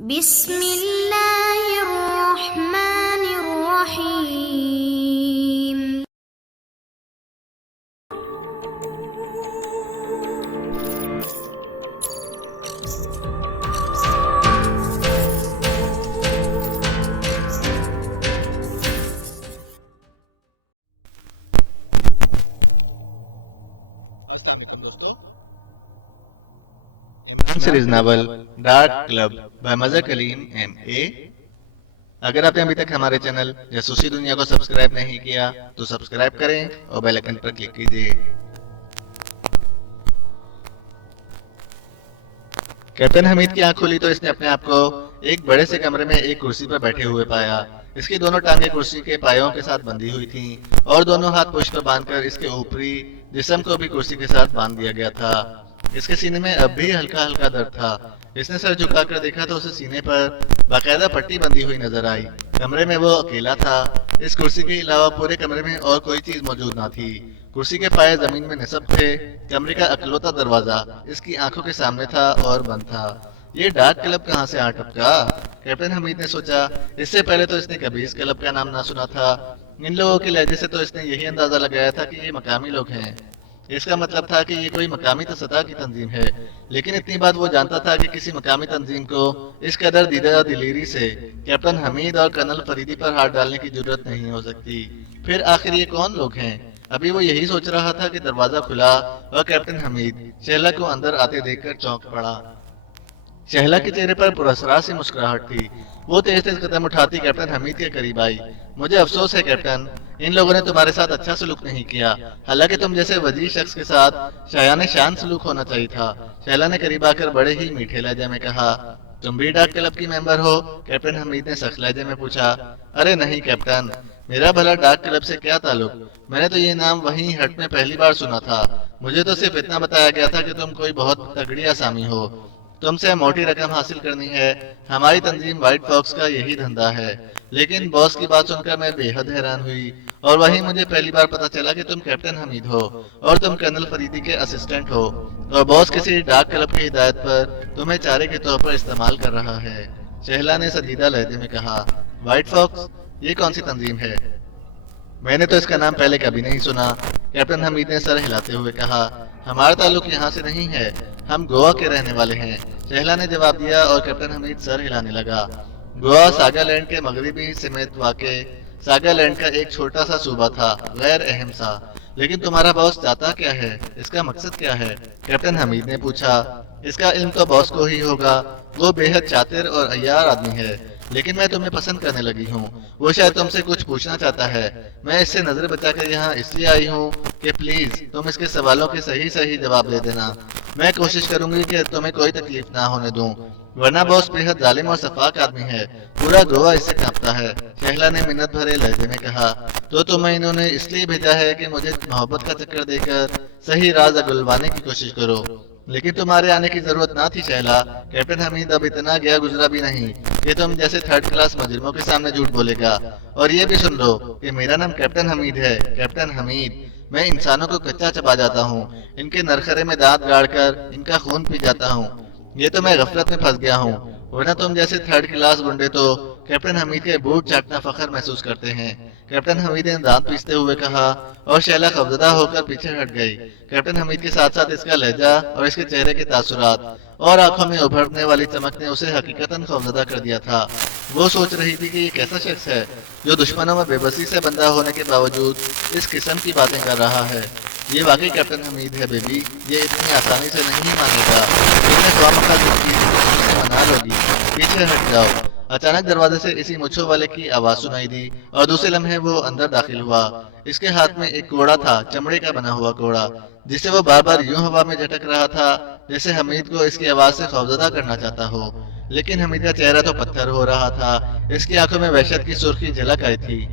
बिस्मिल्लाहिर्रहमानिर्रहीम। अस्सलाम वालेकुम दोस्तों। Imran series novel dark club by Mazhar Kaleem MA। अगर आपने अभी तक हमारे चैनल जासूसी दुनिया को सब्सक्राइब नहीं किया तो सब्सक्राइब करें और बेल आइकन पर क्लिक कीजिए। कैप्टन हमीद की आंख खुली तो इसने अपने आप को एक बड़े से कमरे में एक कुर्सी पर बैठे हुए पाया। इसकी दोनों टांगें कुर्सी के पायों के साथ बंधी हुई थीं और दोनों हाथ पुष्ट पर बांधकर इसके ऊपरी जिस्म को भी कुर्सी के साथ बांध दिया गया था। इसके सीने में अब भी हल्का हल्का दर्द था। इसने सर झुकाकर देखा तो उसे सीने पर बाकायदा पट्टी बंधी हुई नजर आई। कमरे में वो अकेला था। इस कुर्सी के अलावा पूरे कमरे में और कोई चीज मौजूद ना थी। कुर्सी के पाए जमीन में निसब थे। कमरे का अकलौता दरवाजा इसकी आंखों के सामने था और बंद था। ये डार्क क्लब कहाँ से आ टपका? कैप्टन हमीद ने सोचा। इससे पहले तो इसने कभी इस क्लब का नाम ना सुना था। इन लोगों के लहजे से तो इसने यही अंदाजा लगाया था कि ये मकामी लोग हैं। इसका मतलब था कि ये कोई मकामी सतह की तंजीम है। लेकिन इतनी बात वो जानता था कि किसी मकामी तंजीम को इस कदर दीदा दिलेरी से कैप्टन हमीद और कर्नल फरीदी पर हाथ डालने की जरूरत नहीं हो सकती। फिर आखिर ये कौन लोग हैं? अभी वो यही सोच रहा था कि दरवाजा खुला और कैप्टन हमीद शहला को अंदर आते देखकर चौंक पड़ा। शहला के चेहरे पर पुरस्कार सी मुस्कुराहट थी। वो तेज तेज कदम उठाती कैप्टन हमीद के करीब आई। मुझे अफसोस है कैप्टन, इन लोगों ने तुम्हारे साथ अच्छा सलूक नहीं किया। हालांकि तुम जैसे वजीर शख्स के साथ शायाने शान सलूक होना चाहिए था। शहला ने करीब आकर बड़े ही मीठे लहजे में कहा। तुम भी डार्क क्लब की मेंबर हो? कैप्टन हमीद ने सख्त लहजे में पूछा। अरे नहीं कैप्टन, मेरा भला डार्क क्लब से क्या ताल्लुक? मैंने तो ये नाम वहीं हट में पहली बार सुना था। मुझे तो सिर्फ इतना बताया गया था कि तुम कोई बहुत तगड़ी आसामी हो। तुमसे मोटी रकम हासिल करनी है। हमारी तंजीम व्हाइट फॉक्स का यही धंधा है। लेकिन बॉस की बात सुनकर मैं बेहद हैरान हुई और वहीं मुझे पहली बार पता चला कि तुम कैप्टन हमीद हो और तुम कर्नल फरीदी के असिस्टेंट हो और बॉस किसी डार्क क्लब की हिदायत पर तुम्हें चारे के तौर पर इस्तेमाल कर रहा है। शहला ने संजीदा लहजे में कहा। White fox? ये कौन सी तंजीम है? मैंने तो इसका नाम पहले कभी नहीं सुना। कैप्टन हमीद ने सर हिलाते हुए कहा। हमारा ताल्लुक यहाँ से नहीं है, हम गोवा के रहने वाले हैं। शहला ने जवाब दिया और कैप्टन हमीद सर हिलाने लगा। गोवा सागालैंड के मगरबी हिस्से में वाक़े सागालैंड का एक छोटा सा सूबा था, गैर अहम सा। लेकिन तुम्हारा बॉस चाहता क्या है? इसका मकसद क्या है? कैप्टन हमीद ने पूछा। इसका इल्म तो बॉस को ही होगा। वो बेहद चातिर और अय्यार आदमी है। लेकिन मैं तुम्हें पसंद करने लगी हूँ। वो शायद तुमसे कुछ पूछना चाहता है। मैं इससे नजर बचाकर यहाँ इसलिए आई हूँ कि प्लीज तुम इसके सवालों के सही सही जवाब दे देना। मैं कोशिश करूंगी कि तुम्हें कोई तकलीफ ना होने दूं, वरना बॉस बेहद जालिम और सफाक आदमी है। पूरा गोवा इससे कांपता है। शहला ने मिन्नत भरे लहजे में कहा। तो तुम्हें इन्होंने इसलिए भेजा है कि मुझे मोहब्बत का चक्कर देकर सही राज अगुलवाने की कोशिश करो। लेकिन तुम्हारे आने की जरूरत ना थी शहला। कैप्टन हमीद अब इतना गया गुजरा भी नहीं कि तुम जैसे थर्ड क्लास मुजरिमों के सामने झूठ बोलेगा। और ये भी सुन लो कि मेरा नाम कैप्टन हमीद है, कैप्टन हमीद। मैं इंसानों को कच्चा चबा जाता हूँ, इनके नरखरे में दांत गाड़कर इनका खून पी जाता हूँ। ये तो मैं गफलत में फंस गया हूँ, वरना तुम जैसे थर्ड क्लास गुंडे तो कैप्टन हमीद के बूट चाटना फखर महसूस करते हैं। कैप्टन हमीद ने दांत पीसते हुए कहा और शैला खौफजदा होकर पीछे हट गई। कैप्टन हमीद के साथ साथ इसका लहजा और इसके चेहरे के तासुरात और आंखों में उभरने वाली चमक ने उसे हकीकतन खौफजदा कर दिया था। वो सोच रही थी कि ये कैसा शख्स है जो दुश्मनों में बेबसी से बंधा होने के बावजूद इस किस्म की बातें कर रहा है। ये वाकई कैप्टन हमीद है बेबी, ये इतनी आसानी से नहीं मानेगा। तुमने ख्वामखा की मना लोगी, पीछे हट जाओ। अचानक दरवाजे से इसी मुच्छों वाले की आवाज सुनाई दी और दूसरे लम्हे वो अंदर दाखिल हुआ। इसके हाथ में एक कोड़ा था, चमड़े का बना हुआ कोड़ा, जिसे वो बार बार यूं हवा में झटक रहा था जैसे हमीद को इसकी आवाज से खौफजदा करना चाहता हो। लेकिन हमीद का चेहरा तो पत्थर हो रहा था। इसकी आंखों में वहशत की सुर्खी झलक आई थी।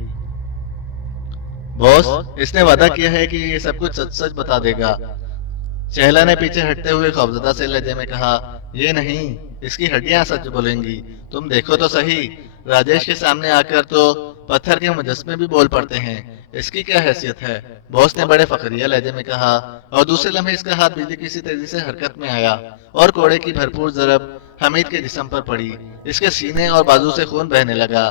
बॉस, इसने वादा किया है कि ये सब कुछ सच सच बता देगा। शहला ने पीछे हटते हुए खौफजदा से लहजे में कहा। ये नहीं, इसकी हड्डियां सच बोलेंगी। तुम देखो तो सही, राजेश के सामने आकर तो पत्थर के मुजस्मे भी बोल पड़ते हैं। इसकी क्या हैसियत है? बॉस ने बड़े फखरिया लहजे में कहा और दूसरे लम्हे इसका हाथ बिजली की सी तेजी से हरकत में आया और कोड़े की भरपूर जरब हमीद के जिस्म पर पड़ी। इसके सीने और बाजू से खून बहने लगा।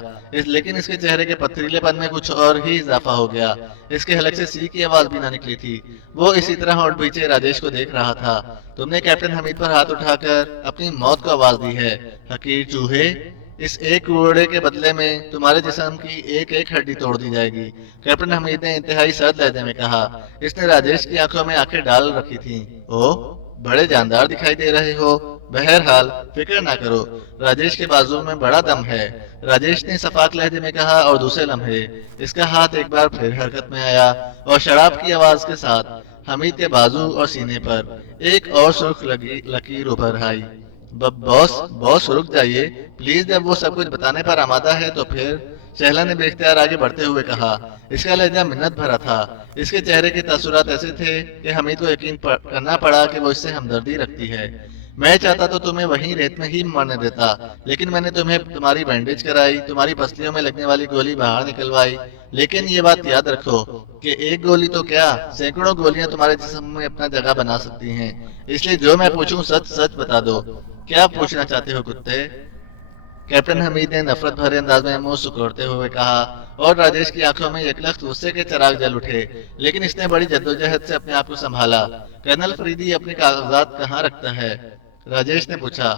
लेकिन इसके चेहरे के पथरीलेपन में कुछ और ही इजाफा हो गया। इसके हलक से सी की आवाज भी ना निकली थी। वो इसी तरह होंठ भींचे राजेश को देख रहा था। तुमने कैप्टन हमीद पर हाथ उठाकर अपनी मौत को आवाज दी है, हकीर चूहे। इस एक कूड़े के बदले में तुम्हारे जिस्म की एक एक हड्डी तोड़ दी जाएगी। कैप्टन हमीद ने इंतहाई सर्द लहजे में कहा। इसने राजेश की आंखों में आंखें डाल रखी थीं। ओह, बड़े जानदार दिखाई दे रहे हो। बहरहाल फिक्र ना करो, राजेश के बाजू में बड़ा दम है, राजेश ने सफाक लहजे में कहा। और दूसरे लम्हे इसका हाथ एक बार फिर हरकत में आया और शराब की आवाज के साथ हमीद के बाजू और सीने पर एक और सुर्ख लकीर उभर आई। बॉस बॉस रुक जाइए प्लीज। जब वो सब कुछ बताने पर आमादा है तो फिर, शहला ने बेख्तियार आगे बढ़ते हुए कहा। इसका लहजा मिन्नत भरा था। इसके चेहरे के तासुरात ऐसे थे कि हमीद को यकीन करना पड़ा कि वो इससे हमदर्दी रखती है। मैं चाहता तो तुम्हें वहीं रेत में ही मरने देता, लेकिन मैंने तुम्हें तुम्हारी बैंडेज कराई, तुम्हारी पसलियों में लगने वाली गोली बाहर निकलवाई। लेकिन ये बात याद रखो कि एक गोली तो क्या, सैकड़ों गोलियां तुम्हारे जिस्म में अपना जगह बना सकती हैं। इसलिए जो मैं पूछूं सच सच बता दो। क्या पूछना चाहते हो कुत्ते? कैप्टन हमीद ने नफरत भरे अंदाज में मुंह सुकोड़ते हुए कहा। और राजेश की आंखों में यकलख्त गुस्से के चिराग जल उठे। लेकिन इसने बड़ी जद्दोजहद से अपने आप को संभाला। कर्नल फरीदी अपने कागजात कहाँ रखता है? राजेश ने पूछा।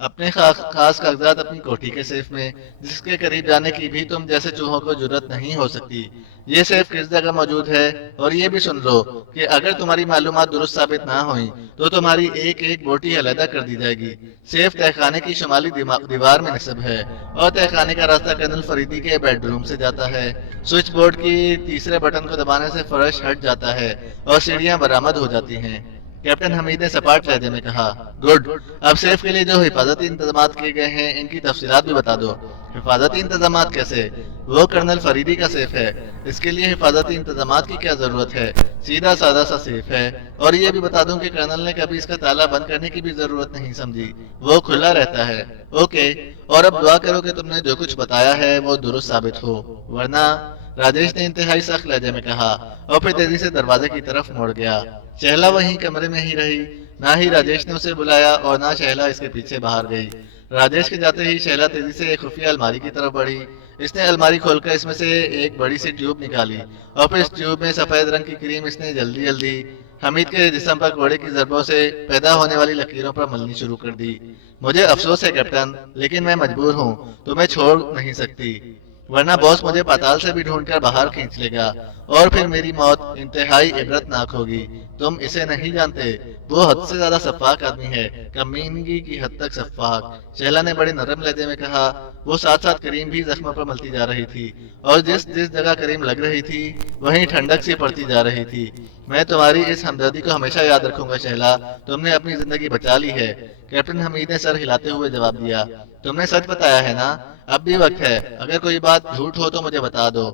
अपने खास कागजात अपनी कोठी के सेफ में, जिसके करीब जाने की भी तुम जैसे चूहों को जरूरत नहीं हो सकती। ये सेफ किस जगह मौजूद है? और ये भी सुन लो कि अगर तुम्हारी मालूमात दुरुस्त साबित ना हुई तो तुम्हारी एक एक बोटी अलहदा कर दी जाएगी। सेफ तहखाने की शुमाली दीवार में निस्ब है और तहखाने का रास्ता कर्नल फरीदी के बेडरूम से जाता है। स्विच बोर्ड की तीसरे बटन को दबाने से फर्श हट जाता है और सीढ़ियां बरामद हो जाती हैं। कैप्टन हमीद ने सपाट लहजे में कहा। गुड, अब सेफ के लिए जो हिफाजती इंतजाम किए गए हैं इनकी तफसीलात भी बता दो। हिफाजती इंतजाम कैसे? वो कर्नल फरीदी का सेफ है, इसके लिए हिफाजती इंतजाम की क्या जरूरत है? सीधा साधा सा सेफ है। और ये भी बता दूं कि कर्नल ने कभी इसका ताला बंद करने की भी जरूरत नहीं समझी, वो खुला रहता है। ओके, और अब दुआ करो कि तुमने जो कुछ बताया है वो दुरुस्त साबित हो, वरना, राजेश ने इंतहाई सख्त लहजे में कहा और फिर तेजी से दरवाजे की तरफ मुड़ गया। शहला वहीं कमरे में ही रही। ना ही राजेश ने उसे बुलाया और ना शहला इसके पीछे बाहर गई। राजेश के जाते ही शहला तेजी से एक खुफिया अलमारी की तरफ बढ़ी। इसने अलमारी खोलकर इसमें से एक बड़ी सी ट्यूब निकाली और फिर इस ट्यूब में सफेद रंग की क्रीम इसने जल्दी जल्दी हमीद के जिस्म पर घोड़े की जरबों से पैदा होने वाली लकीरों पर मलनी शुरू कर दी। मुझे अफसोस है कैप्टन, लेकिन मैं मजबूर हूँ, तुम्हें छोड़ नहीं सकती, वरना बॉस मुझे पाताल से भी ढूंढकर बाहर खींच लेगा और फिर मेरी मौत इंतहाई इबरतनाक होगी। तुम इसे नहीं जानते, वो हद से ज्यादा सफाक आदमी है, कमीनगी की हद तक सफाक। शहला ने बड़े नरम लहजे में कहा। वो साथ साथ करीम भी जख्मों पर मलती जा रही थी और जिस जिस जगह करीम लग रही थी वहीं ठंडक सी पड़ती जा रही थी। मैं तुम्हारी इस हमदर्दी को हमेशा याद रखूंगा शहला, तुमने अपनी जिंदगी बचा ली है। कैप्टन हमीद ने सर हिलाते हुए जवाब दिया। तुमने सच बताया है ना? अब भी वक्त है, अगर कोई बात झूठ हो तो मुझे बता दो,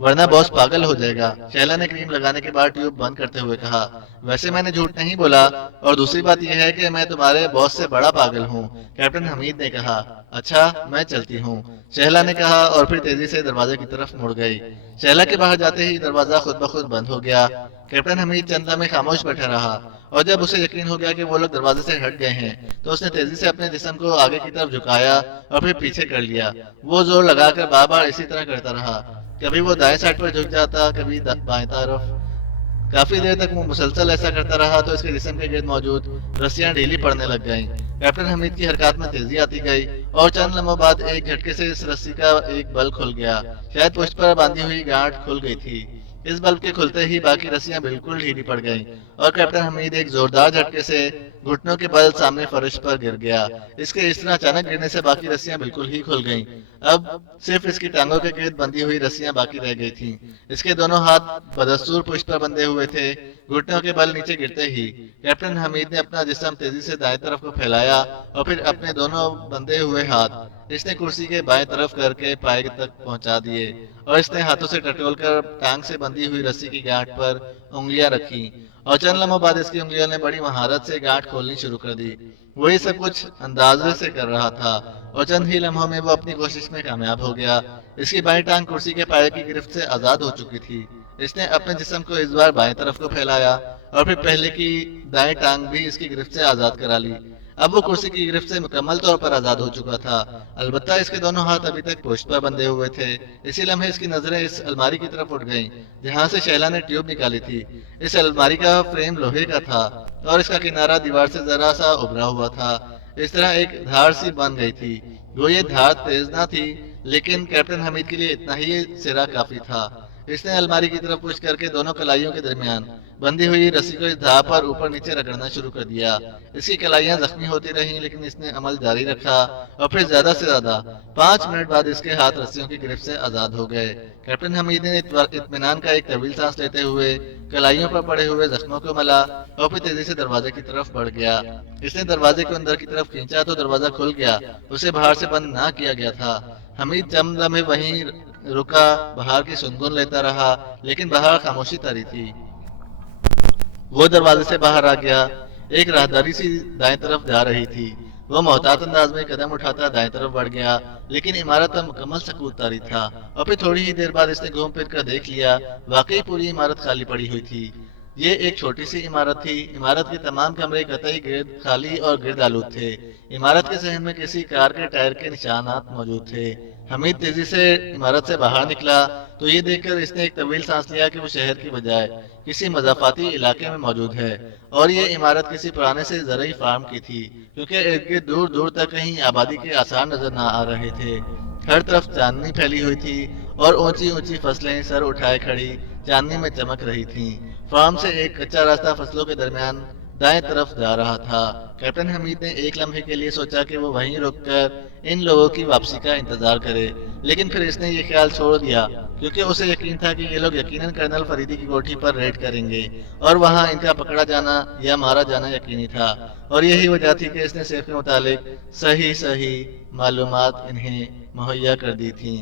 वरना बॉस पागल हो जाएगा। शैला ने क्रीम लगाने के बाद ट्यूब बंद करते हुए कहा। वैसे मैंने झूठ नहीं बोला, और दूसरी बात यह है कि मैं तुम्हारे बॉस से बड़ा पागल हूँ, कैप्टन हमीद ने कहा। अच्छा, मैं चलती हूँ, शहला ने कहा और फिर तेजी से दरवाजे की तरफ मुड़ गई। शहला के बाहर जाते ही दरवाजा खुद ब खुद बंद हो गया। कैप्टन हमीद चंदा में खामोश बैठा रहा और जब उसे यकीन हो गया कि वो लोग दरवाजे से हट गए हैं तो उसने तेजी से अपने जिस्म को आगे की तरफ झुकाया और फिर पीछे कर लिया। वो जोर लगाकर बार बार इसी तरह करता रहा। कभी वो दाएं साइड पर झुक जाता, कभी बाएं तरफ। काफी देर तक वो मुसलसल ऐसा करता रहा तो इसके जिस्म के गिर्द मौजूद रस्सियां ढीली पड़ने लग गईं। कैप्टन हमीद की हरकत में तेजी आती गई और चंद लम्हों बाद एक झटके से इस रस्सी का एक बल खुल गया। शायद पुष्ट पर बांधी हुई गांठ खुल गई थी। इस बल्ब के खुलते ही बाकी रस्सियां बिल्कुल ढीली पड़ गईं और कैप्टन हमीद एक जोरदार झटके से घुटनों के बल सामने फर्श पर गिर गया। इसके इस तरह अचानक गिरने से बाकी रस्सियां बिल्कुल ही खुल गईं। अब सिर्फ इसकी टांगों के गिर्द बंधी हुई रस्सियां बाकी रह गई थीं। इसके दोनों हाथ बदस्तूर पुष्ट पर बंधे हुए थे। घुटनों के बल नीचे गिरते ही कैप्टन हमीद ने अपना जिस्म तेजी से दाएं तरफ को फैलाया और फिर अपने दोनों बंधे हुए हाथ इसने कुर्सी के बाएं तरफ करके पाए तक पहुंचा दिए और इसने हाथों से टटोलकर टांग से बंधी हुई रस्सी की गांठ पर उंगलियां रखी और चंद लम्हों बाद इसकी उंगलियों ने बड़ी महारत से गांठ खोलनी शुरू कर दी। वो ये सब कुछ अंदाजे से कर रहा था और चंद ही लम्हों में वो अपनी कोशिश में कामयाब हो गया। इसकी बाएं टांग कुर्सी के पाए की गिरफ्त से आजाद हो चुकी थी। इसने अपने जिस्म को इस बार बाएं तरफ को फैलाया और फिर पहले की दाएं टांग भी इसकी गिरफ्त से आजाद करा ली। अब वो कुर्सी की गिरफ्त से मुकम्मल तौर पर आजाद हो चुका था। अलबत्ता इसके दोनों हाथ अभी तक पुश्त पर बंधे हुए थे। इसी लम्हे इसकी नजरें इस अलमारी की तरफ उठ गईं, जहां से शैला ने ट्यूब निकाली थी। इस अलमारी का फ्रेम लोहे का था और इसका किनारा दीवार से जरा सा उभरा हुआ था। इस तरह एक धार सी बन गई थी। वो ये धार तेज ना थी, लेकिन कैप्टन हमीद के लिए इतना ही सिरा काफी था। इसने अलमारी की तरफ पुश करके दोनों कलाइयों के दरमियान बंधी हुई रस्सी को इस धार पर ऊपर नीचे रगड़ना शुरू कर दिया। इसकी कलाइयां जख्मी होती रहीं, लेकिन इसने अमल जारी रखा और फिर ज्यादा से ज्यादा 5 मिनट बाद इसके हाथ रस्सियों की गिरफ्त से आजाद हो गए। कैप्टन हमीद ने इत्मीनान का एक तवील सांस लेते हुए कलाइयों पर पड़े हुए जख्मों को मला और फिर तेजी से दरवाजे की तरफ बढ़ गया। इसने दरवाजे को अंदर की तरफ खींचा तो दरवाजा खुल गया। उसे बाहर से बंद ना किया गया था। हमीद चंद लम्हे वहीं रुका, बाहर की सुनगुन लेता रहा, लेकिन बाहर खामोशी तारी थी। वो दरवाजे से बाहर आ गया। एक राहदारी सी दाएं तरफ जा रही थी। वो मोहतात अंदाज में कदम उठाता दाएं तरफ बढ़ गया, लेकिन इमारत पर मुकम्मल सकूत तारी था। और फिर थोड़ी ही देर बाद इसने घूम फिर कर देख लिया, वाकई पूरी इमारत खाली पड़ी हुई थी। ये एक छोटी सी इमारत थी। इमारत के तमाम कमरे कतई गिर्द खाली और गिर्द आलूद थे। इमारत के सहन में किसी कार के टायर के निशानात मौजूद थे। हमीद तेजी से इमारत से बाहर निकला तो ये देखकर इसने एक तवील सांस लिया कि वो शहर की बजाय किसी मजाफाती इलाके में मौजूद है और ये इमारत किसी पुराने से ज़रई फार्म की थी, क्योंकि इर्द गिर्द दूर दूर तक कहीं आबादी के आसार नजर न आ रहे थे। हर तरफ चांदनी फैली हुई थी और ऊंची ऊंची फसलें सर उठाए खड़ी चांदनी में चमक रही थीं। फार्म से एक कच्चा रास्ता फसलों के दरमियान दाएं तरफ जा रहा था। कैप्टन हमीद ने एक लम्हे के लिए सोचा कि वो वहीं रुककर इन लोगों की वापसी का इंतजार करे, लेकिन फिर इसने ये ख्याल छोड़ दिया, क्योंकि उसे यकीन था कि ये लोग यकीनन कर्नल फरीदी की कोठी पर रेड करेंगे और वहां इनका पकड़ा जाना या मारा जाना यकीनी था। और यही वजह थी कि इसने सेफ के मुतालिक सही सही मालूमात इन्हें मुहैया कर दी थी।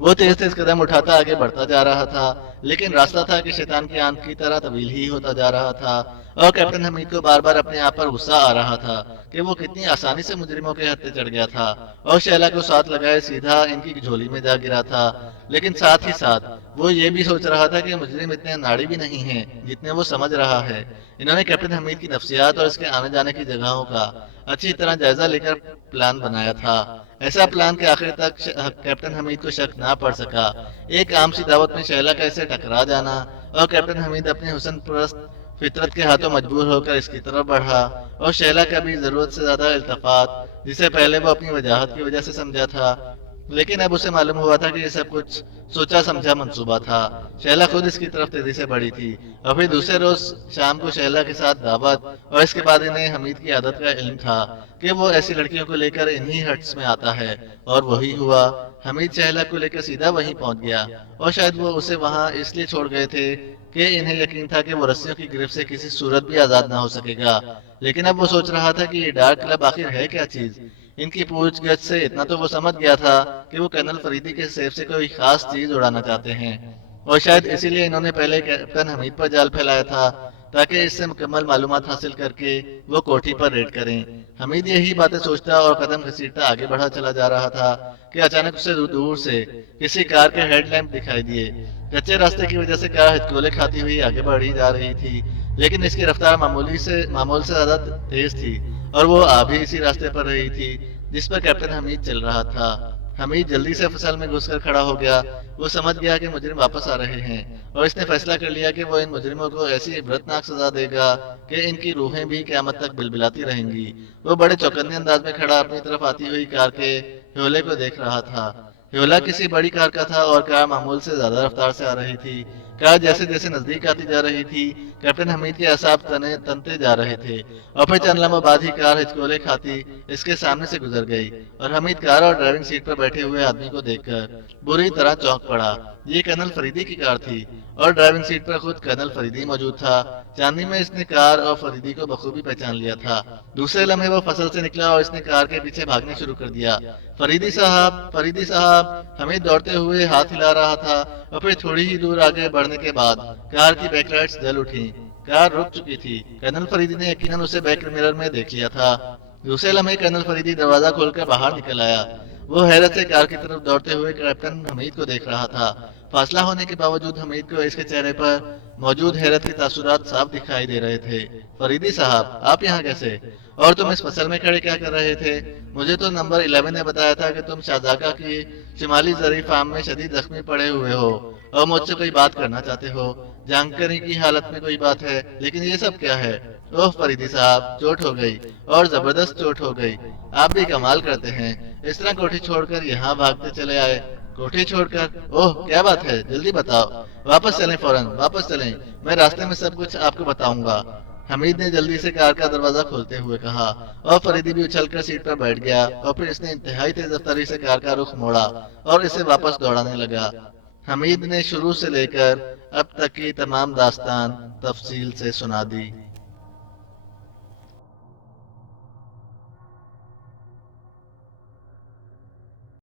वो तेज तेज कदम उठाता आगे बढ़ता जा रहा था, लेकिन रास्ता था कि शैतान की आंख की तरह तवील ही होता जा रहा था। और कैप्टन हमीद को बार बार अपने आप पर गुस्सा आ रहा था कि वो कितनी आसानी से मुजरिमों के हत्थे चढ़ गया था और शैला को साथ लगाए सीधा इनकी झोली में जा गिरा था। लेकिन साथ ही साथ वो ये भी सोच रहा था कि मुजरिम इतने नाड़ी भी नहीं हैं जितने वो समझ रहा है। इन्होंने कैप्टन हमीद की नफ्सियात और इसके आने जाने की जगहों का अच्छी तरह जायजा लेकर प्लान बनाया था। ऐसा प्लान के आखिर तक कैप्टन हमीद को शक ना पड़ सका। एक आम सी दावत में शैला का इसे टकरा जाना और कैप्टन हमीद अपने हुस्न परस्त फितरत के हाथों मजबूर होकर इसकी तरफ बढ़ा और शैला का भी जरूरत से ज्यादा इल्तफात, जिसे पहले वो अपनी वजाहत की वजह से समझा था, लेकिन अब उसे मालूम हुआ था कि ये सब कुछ सोचा समझा मंसूबा था। शैला खुद इसकी तरफ तेजी से बढ़ी थी और फिर दूसरे रोज शाम को शैला के साथ दावत, और इसके बाद इन्हें हमीद की आदत का इल्म था कि वो ऐसी लड़कियों को लेकर इन्हीं हट्स में आता है। और वही हुआ। हमीद शैला को लेकर सीधा वहीं पहुंच गया और शायद वो उसे वहां इसलिए छोड़ गए थे कि इन्हें यकीन था कि वो रस्सियों की गिरफ्त से किसी सूरत भी आजाद ना हो सकेगा। लेकिन अब वो सोच रहा था कि ये डार्क क्लब आखिर है क्या चीज। इनकी पूछगछ से इतना तो वो समझ गया था कि वो कर्नल फरीदी के सेफ से कोई खास चीज उड़ाना चाहते हैं, और शायद इसीलिए इन्होंने पहले कैप्टन हमीद पर जाल फैलाया था ताकि इससे मुकम्मल मालूमात हासिल करके वो कोठी पर रेड करें। हमीद यही बातें सोचता और कदम घसीटता आगे बढ़ा चला जा रहा था कि अचानक उसे दूर से किसी कार के हेडलैम्प दिखाई दिए। कच्चे रास्ते की वजह से कार हिचकोले खाती हुई आगे बढ़ी जा रही थी, लेकिन इसकी रफ्तार मामूल से ज्यादा तेज थी और वो आ भी इसी रास्ते पर रही थी जिस पर कैप्टन हमीद चल रहा था। हमीद जल्दी से फसल में घुसकर खड़ा हो गया। वो समझ गया कि मुजरिम वापस आ रहे हैं और इसने फैसला कर लिया कि वो इन मुजरिमों को ऐसी इबरतनाक सजा देगा कि इनकी रूहें भी क़यामत तक बिलबिलाती रहेंगी। वो बड़े चौकन्ने अंदाज में खड़ा अपनी तरफ आती हुई कार के ह्योले को देख रहा था। ह्योला किसी बड़ी कार का था और कार मामूल से ज्यादा रफ्तार से आ रही थी। कार जैसे जैसे नजदीक आती जा रही थी, कैप्टन हमीद के असाब तनते जा रहे थे और फिर चंद लम्हों बाद ही कार हिचकोले खाती इसके सामने से गुजर गई और हमीद कार और ड्राइविंग सीट पर बैठे हुए आदमी को देखकर बुरी तरह चौंक पड़ा। ये कर्नल फरीदी की कार थी और ड्राइविंग सीट पर खुद कर्नल फरीदी मौजूद था। चांदनी में इसने कार और फरीदी को बखूबी पहचान लिया था। दूसरे लम्हे वो फसल से निकला और इसने कार के पीछे भागने शुरू कर दिया। फरीदी साहब, हमीद दौड़ते हुए हाथ हिला रहा था और फिर थोड़ी ही दूर आगे बढ़ने के बाद कार की बैकलाइट्स जल उठी। कार रुक चुकी थी। कर्नल फरीदी ने यकीनन उसे बैक मिरर में देख लिया था। दूसरे लम्हे कर्नल फरीदी दरवाजा खोलकर बाहर निकल आया। वो हैरत से कार की तरफ दौड़ते हुए कैप्टन हमीद को देख रहा था। फासला होने के बावजूद हमीद को इसके चेहरे पर मौजूद हैरत के तासुरात साफ दिखाई दे रहे थे। फरीदी साहब, आप यहाँ कैसे? और तुम इस फसल में खड़े क्या कर रहे थे? मुझे तो नंबर 11 ने बताया था कि तुम शाजाका की शिमाली जरी फार्म में शदीद जख्मी पड़े हुए हो और मुझसे कोई बात करना चाहते हो। जानकारी की हालत में कोई बात है, लेकिन ये सब क्या है? ओह फरीदी साहब, चोट हो गई और जबरदस्त चोट हो गई। आप भी कमाल करते हैं, इस तरह कोठी छोड़कर यहाँ भागते चले आए। कोठी छोड़कर? ओह क्या बात है, जल्दी बताओ। वापस चलें, फौरन वापस चलें, मैं रास्ते में सब कुछ आपको बताऊंगा। हमीद ने जल्दी से कार का दरवाजा खोलते हुए कहा और फरीदी भी उछलकर सीट पर बैठ गया और फिर इसने इंतहाई तेज रफ्तारी से कार का रुख मोड़ा और इसे वापस दौड़ाने लगा। हमीद ने शुरू से लेकर अब तक की तमाम दास्तान तफसील से सुना दी।